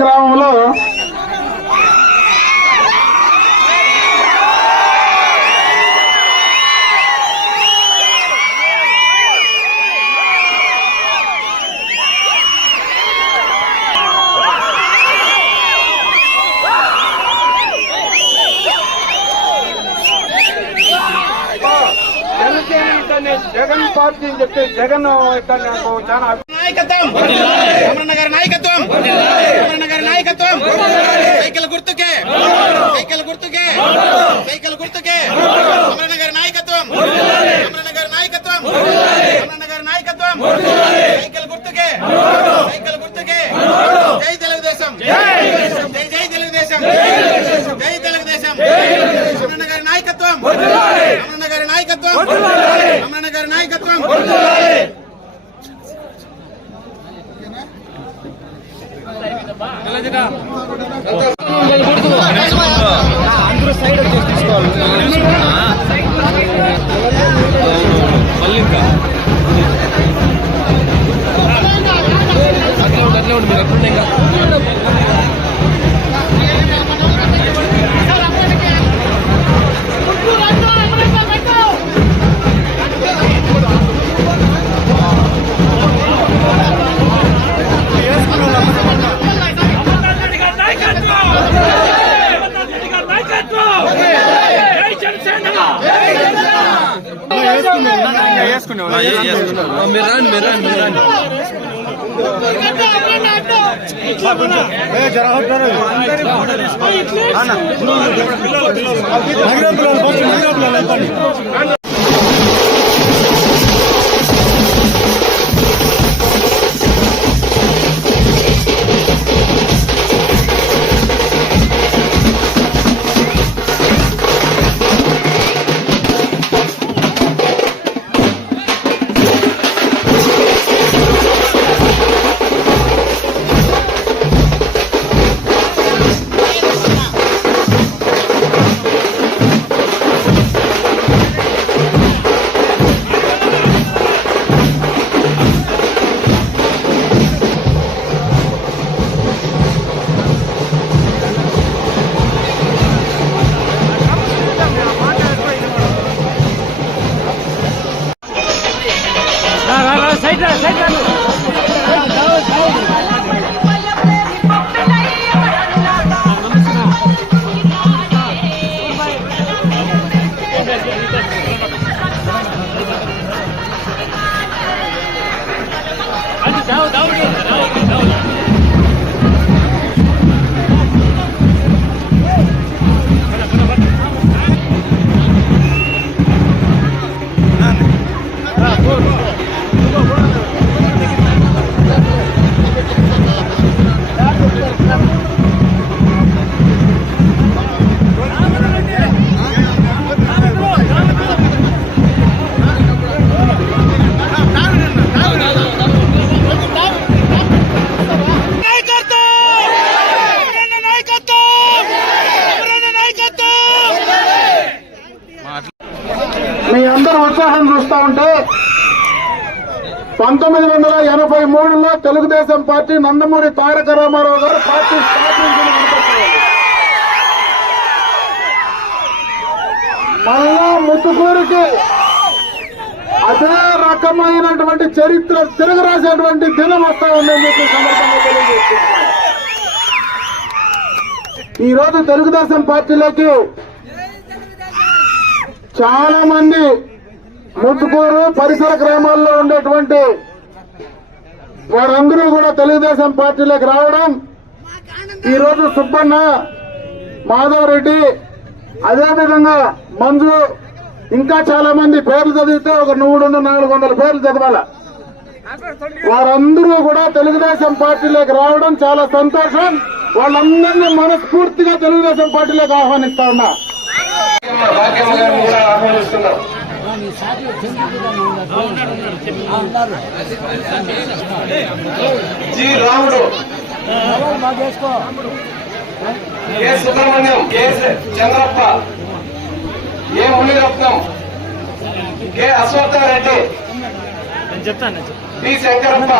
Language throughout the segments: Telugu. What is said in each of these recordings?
గ్రామంలో జగన్ పార్టీ అని చెప్తే జగన్ చాలా నాయకత్వం అమరన్న గారి నాయకత్వం అమరన్న గారి నాయకత్వం సైకిల్ గుర్తుకే సైకిల్ గుర్తుకే సైకిల్ గుర్తుకే అమరన్న గారి నాయకత్వం అమరన్న గారి నాయకత్వం అమరన్న గారి నాయకత్వం సైకిల్ గుర్తుకే సైకిల్ గుర్తుకే జై తెలుగుదేశం జై జై తెలుగుదేశం జై తెలుగుదేశం అమరన్న గారి నాయకత్వం అమరన్న గారి నాయకత్వం అమరన్న గారి నాయకత్వం అందరూ సైడ్ వచ్చేసి తీసుకోవాలి. అట్లా ఉండి మీరు ఎప్పుడు ఇంకా మీ అందరూ ఉత్సాహం చూస్తా ఉంటే 1983లో తెలుగుదేశం పార్టీ నందమూరి తారక రామారావు గారు పార్టీ స్థాపించిన మళ్ళా ముత్తుకూరికి అదే రకమైనటువంటి చరిత్ర తిరగరాసేటువంటి దినం వస్తా ఉందని చెప్పి సందర్భంగా తెలియజేస్తున్నారు. ఈరోజు తెలుగుదేశం పార్టీలోకి చాలా మంది ముత్తుకూరు పరిసర గ్రామాల్లో ఉండేటువంటి వారందరూ కూడా తెలుగుదేశం పార్టీలోకి రావడం, ఈరోజు సుబ్బన్న, మాధవరెడ్డి, అదేవిధంగా మంజు, ఇంకా చాలా మంది పేర్లు చదివితే ఒక 300-400 పేర్లు చదవాల. వారందరూ కూడా తెలుగుదేశం పార్టీలోకి రావడం చాలా సంతోషం. వాళ్ళందరినీ మనస్ఫూర్తిగా తెలుగుదేశం పార్టీలోకి ఆహ్వానిస్తా ఉన్నా. భాగ్యమ్మ గారిని కూడా ఆహ్వానిస్తున్నాం. G Ramudu, A Subrahmanyam, K Chandrappa, A Muniratnam, K Ashwatha Reddy, T Shankarappa,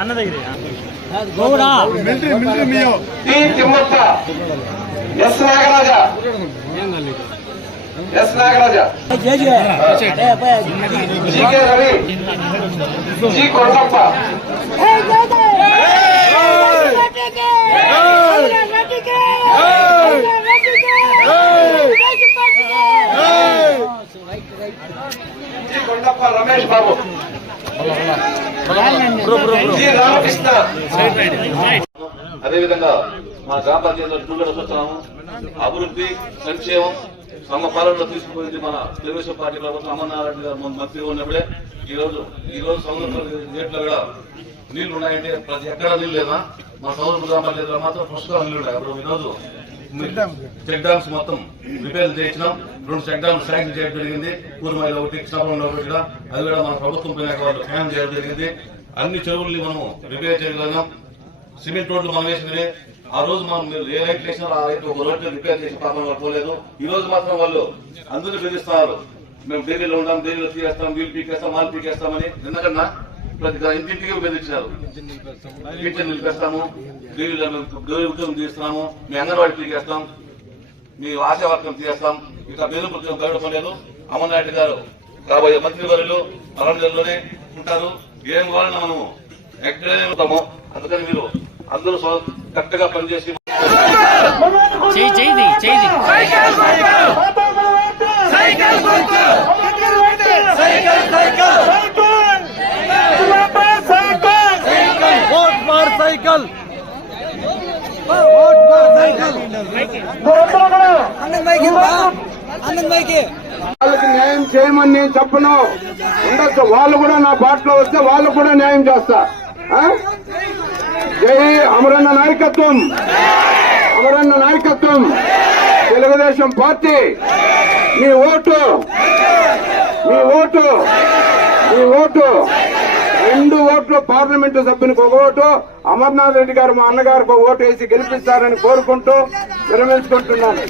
అన్న దగ్గర T Thimmappa, S Nagaraja, GK Ravi, G Kondappa, G Kondappa Ramesh Babu, G Ramakrishna. అదేవిధంగా మా గ్రామ పంచాయతీలో టూలర్స్ వస్తున్నాము. అభివృద్ధి, సంక్షేమం, సమపాలనలో తీసుకుపోయింది మన తెలుగుదేశం పార్టీ ప్రభుత్వం. అమర్నారాయణ గారు మంత్రిగా ఉన్నప్పుడే ఈ రోజు సముద్ర గేట్లో కూడా నీళ్లు ఉన్నాయంటే ప్రతి ఎక్కడ నీళ్ళు లేదా, మా సముద్ర గ్రామ పంచాయతీలో మాత్రం పుష్కలం నీళ్లు ఉన్నాయి. అప్పుడు ఈరోజు చెక్ డ్యామ్స్ మొత్తం రిపేర్ చేయించినాం. 2 చెక్ డ్యామ్స్ శాంక్షన్ చేయడం జరిగింది. కూరుమాయిలో ఒకటి, కృష్ణాపురంలో ఒకటి కూడా, అది కూడా మన ప్రభుత్వం పోయినాక వాళ్ళు హ్యాండ్ చేయడం జరిగింది. అన్ని చెరువుల్ని మనం రిపేర్ చేయగలిగాం. సిమెంట్ రోడ్లు మనం వేసినవి. ఆ రోజు మనం ఏ రైట్ వేసినారో ఆ రైట్ ఒక రోడ్లు రిపేర్ చేసి పాపం వాళ్ళు పోలేదు. ఈ రోజు మాత్రం వాళ్ళు అందరూ బెదిరిస్తున్నారు. మేము డైరీలో ఉంటాం, డైరీలో తీయేస్తాం, వీళ్ళు పీకేస్తాం, వాళ్ళు పీకేస్తామని. ఎందుకన్నా ప్రతి ఇంటింటికి బెదిరించారు. కిచెన్ నిలిపేస్తాము, డైరీలో డైరీ ఉద్యోగం తీస్తున్నాము, మీ అంగన్వాడీ పీకేస్తాం, మీ ఆశా వర్గం తీయేస్తాం. ఇట్లా బెదిరింపు గడపలేదు. అమర్నాయుడు గారు కాబోయే మంత్రివర్యులు అరణ్యంలోనే ఉంటారు. ఏం కావాలన్నా మనము ఎక్కడనే ఉంటాము. అందుకని మీరు అందరూ కరెక్ట్ గా పనిచేసి వాళ్ళకి న్యాయం చేయమని నేను చెప్పను. ఉండొచ్చు, వాళ్ళు కూడా నా బాటలో వస్తే వాళ్ళకు కూడా న్యాయం చేస్తా. జై అమరన్న నాయకత్వం, అమరన్న నాయకత్వం, తెలుగుదేశం పార్టీ. మీ ఓటు, మీ ఓటు, మీ ఓటు, 2 ఓట్లు పార్లమెంటు సభ్యునికి 1 ఓటు, అమర్నాథ్ రెడ్డి గారు మా అన్నగారికి 1 ఓటు వేసి గెలిపిస్తారని కోరుకుంటూ విరమించుకుంటున్నాను.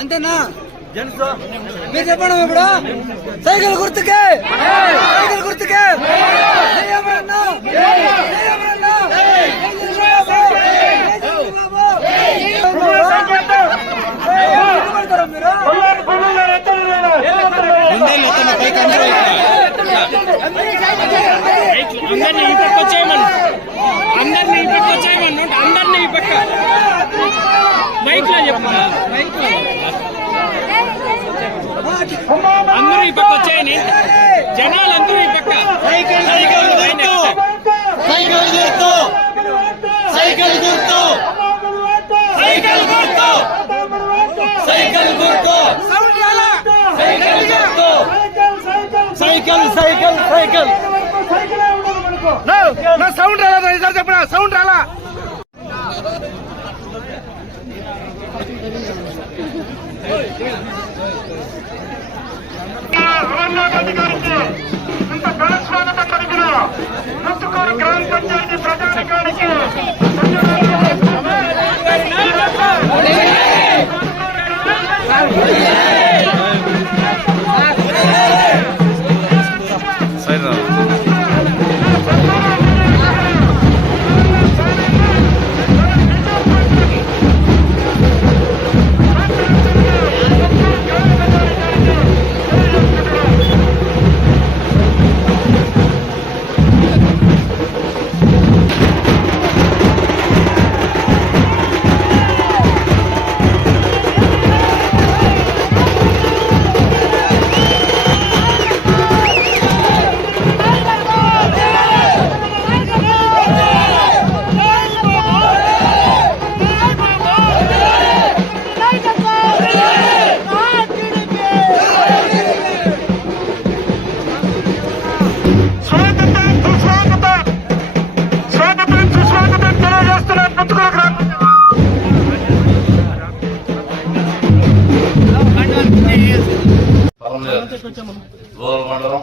అంతేనా? మీరు చెప్పండి ఇప్పుడు. సైకిల్ గుర్తుకే, సైకిల్ గుర్తుకే. అందరినీ ఈ పక్క వచ్చేయమని, అందరినీ ఈ పక్క వచ్చేయమని, అందరినీ ఈ పక్క మైక్ లో చెప్పు, అందరూ ఈ పక్క వచ్చేయని, జనాలు అందరూ ఈ పక్క. సైకిల్ గుర్తు, సైకిల్ గుర్తు, సైకిల్ గుర్తు, సైకిల్ గుర్తు, సైకిల్ గుర్తు, సైకిల్ గుర్తు, సైకిల్ సైకిల్ సైకిల్. సౌండ్ రాలా, ఈసారి చెప్పరా, సౌండ్ రాలా. ఇంత ఘనస్వాగతం పలికిన ముత్తుకూరు గ్రామ పంచాయతీ ప్రజానికానికి రూరల్ మండలం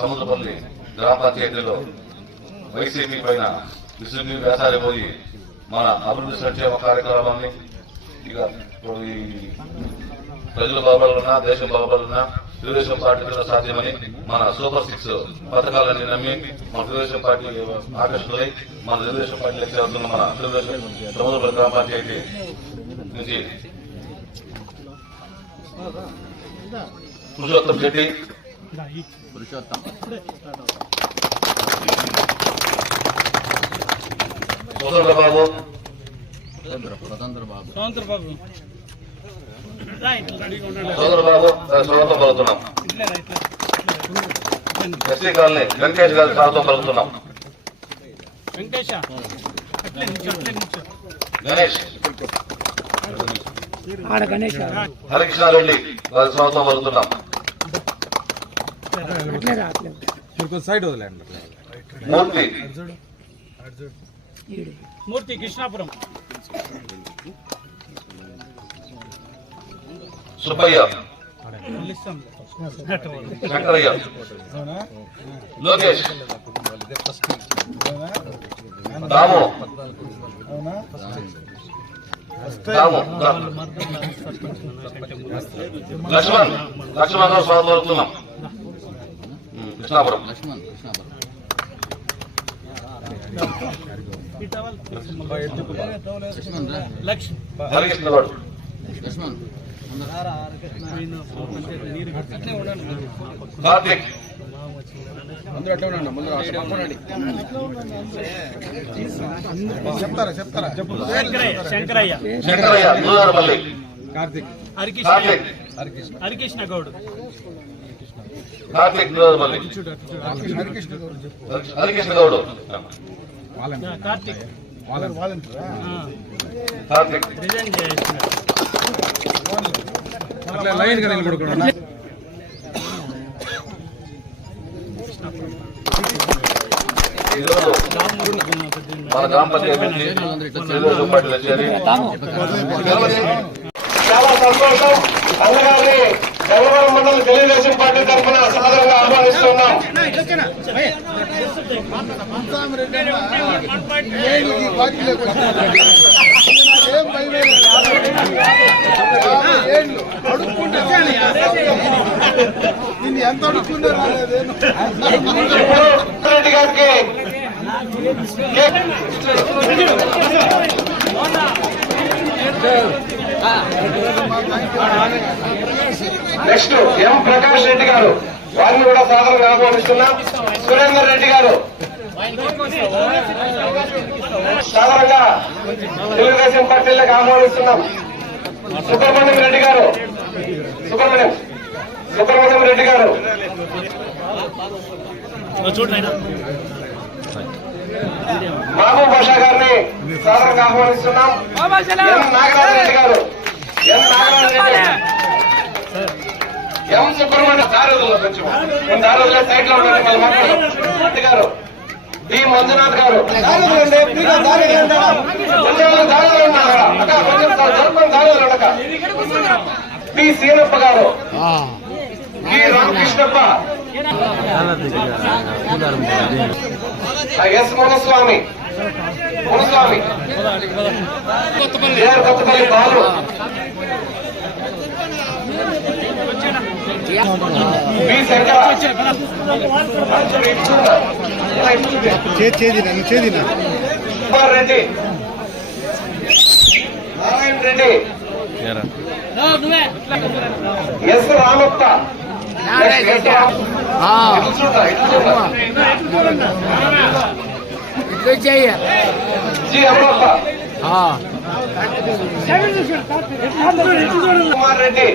సముద్రపల్లి గ్రామ పంచాయతీలో వైసీపీ పైన విసుగు వేసారిపోయి మన అభివృద్ధి సంక్షేమ కార్యక్రమాన్ని ఇక ఈ ప్రజలు బాగుపడాలన్నా దేశం బాగుపడాలన్నా తెలుగుదేశం పార్టీలో సాధ్యమని మన సూపర్ 6 పథకాలన్నీ నమ్మి మన తెలుగుదేశం పార్టీ ఆకర్షణలై మన తెలుగుదేశం పార్టీలకు చేరుతున్న మన తెలుగుదేశం సముద్రపల్లి గ్రామ పంచాయతీ నుంచి పురుషోత్తం శెట్టి స్వతంత్ర బాబు స్వతంత్రబాబు స్వాగతం పలుకుతున్నాం. ఎస్సీ కాలనీ వెంకటేష్ గారి స్వాగతం పలుకుతున్నాం. వెంకటేశ గణేష్ ఆడ గణేష్ హరికృష్ణారెడ్డి వారి స్వాగతం పలుకుతున్నాం. మూర్తి మూర్తి కృష్ణాపురం సుబ్బయ్య శంకరయ్య లోకేష్ దాము లక్ష్మణ్ గారు స్వాగతం పలుకుతున్నాం. కృష్ణాపురం హరికృష్ణ గౌడ్ కార్తిక్ శంకరయ్య దూరారపల్లి హరికృష్ణ గౌడ్ కార్తిక్ దూరారపల్లి హరికృష్ణ గౌడ్ కార్తిక్ రిజైన్ చేస్తున్నారు. ఈరోజు మన గ్రామ పంచాయతీ నుంచి తెలుగుదేశం పార్టీలో చేరి చాలా సంతోషం. అందగారిని గంగవరం మండలం తెలుగుదేశం పార్టీ తరఫున సాదరంగా ఆహ్వానిస్తున్నాం. ఎంత అడుగుతుందో రాలేదు రెడ్డి గారికి నెక్స్ట్ ఎం ప్రకాష్ రెడ్డి గారు, వారిని కూడా సాధారణంగా ఆహ్వానిస్తున్నాం. సురేందర్ రెడ్డి గారు సాధారణంగా తెలుగుదేశం పార్టీలకు ఆహ్వానిస్తున్నాం. సుబ్రహ్మణ్యం రెడ్డి గారు మహబూబ్ బాషా గారిని సాధారణంగా ఆహ్వానిస్తున్నాం. ఎం నాగరాజు రెడ్డి గారు, ఎం సుబ్రహ్మణ్యం దారుల్లో సైడ్ లో ఉండండి. మళ్ళీ మాట్లాడండి గారు. డి మంజునాథ్ గారు టి సీనప్ప గారు, T Ramakrishnappa, S Munaswamy, JR Kothapalli Balu, B Shankara, Kumar Reddy, Narayana Reddy, S Ramappa, G Amarappa, Kumar Reddy,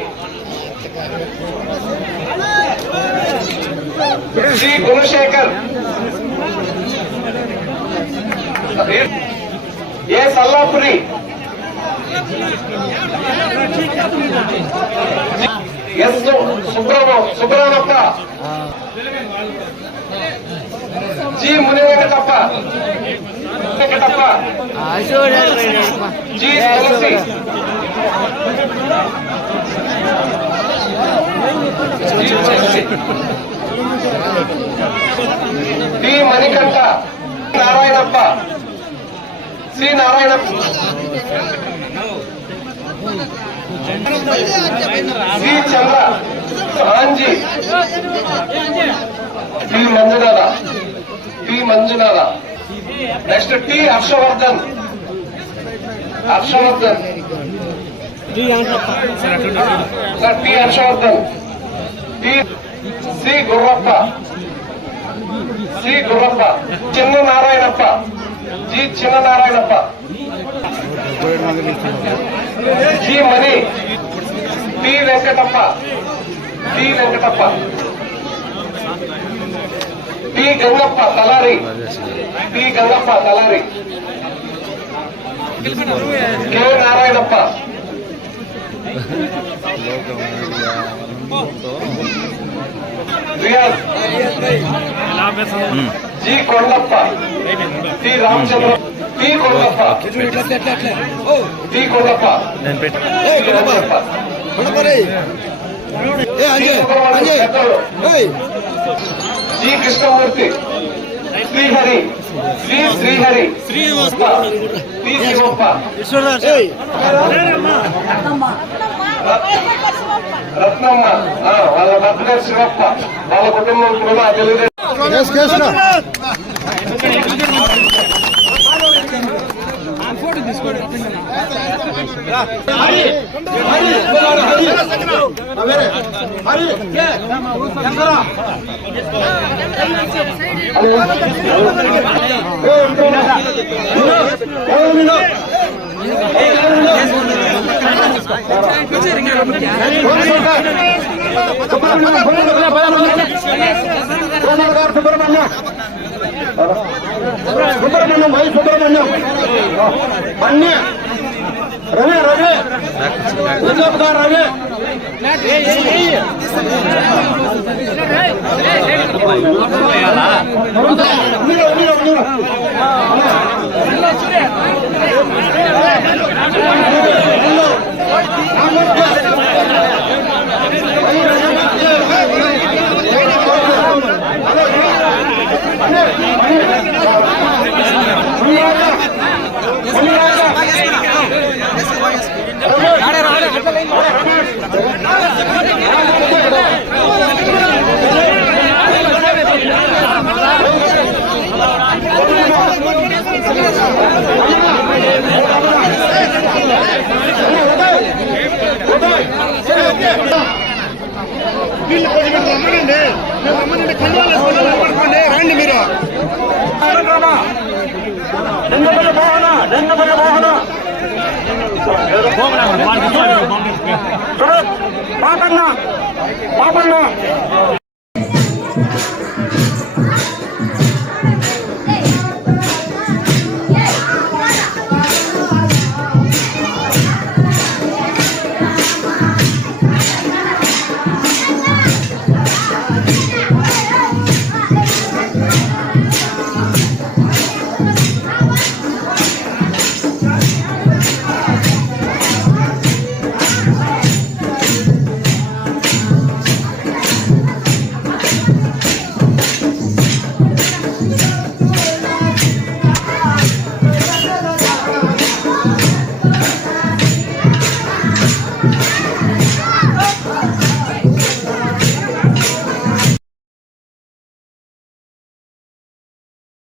Shri Gunasekhar, A Sallapuri, S Subrahmanyappa, G Muni Venkatappa, G Tulasi, T Manikanta Narayanappa C Narayanappa C Chandra Anji T Manjunatha next T Harshavardhan sir T Harshavardhan C Gurrappa Chinna Narayanappa G Chinna Narayanappa G Mani T Venkatappa T Gangappa Talari K Narayanappa Riyaz G Kondappa T Ramachandra T Kondappa G Krishnamurthy Srihari T Shivappa Ratnamma వాళ్ళ భర్త గారు శివప్ప వాళ్ళ కుటుంబం కూడా తెలుగుదేశం సుబ్రహ్మణ్యం వై సుబ్రహ్మణ్యం అన్య రవి రవి రండి మీరు పాపన్న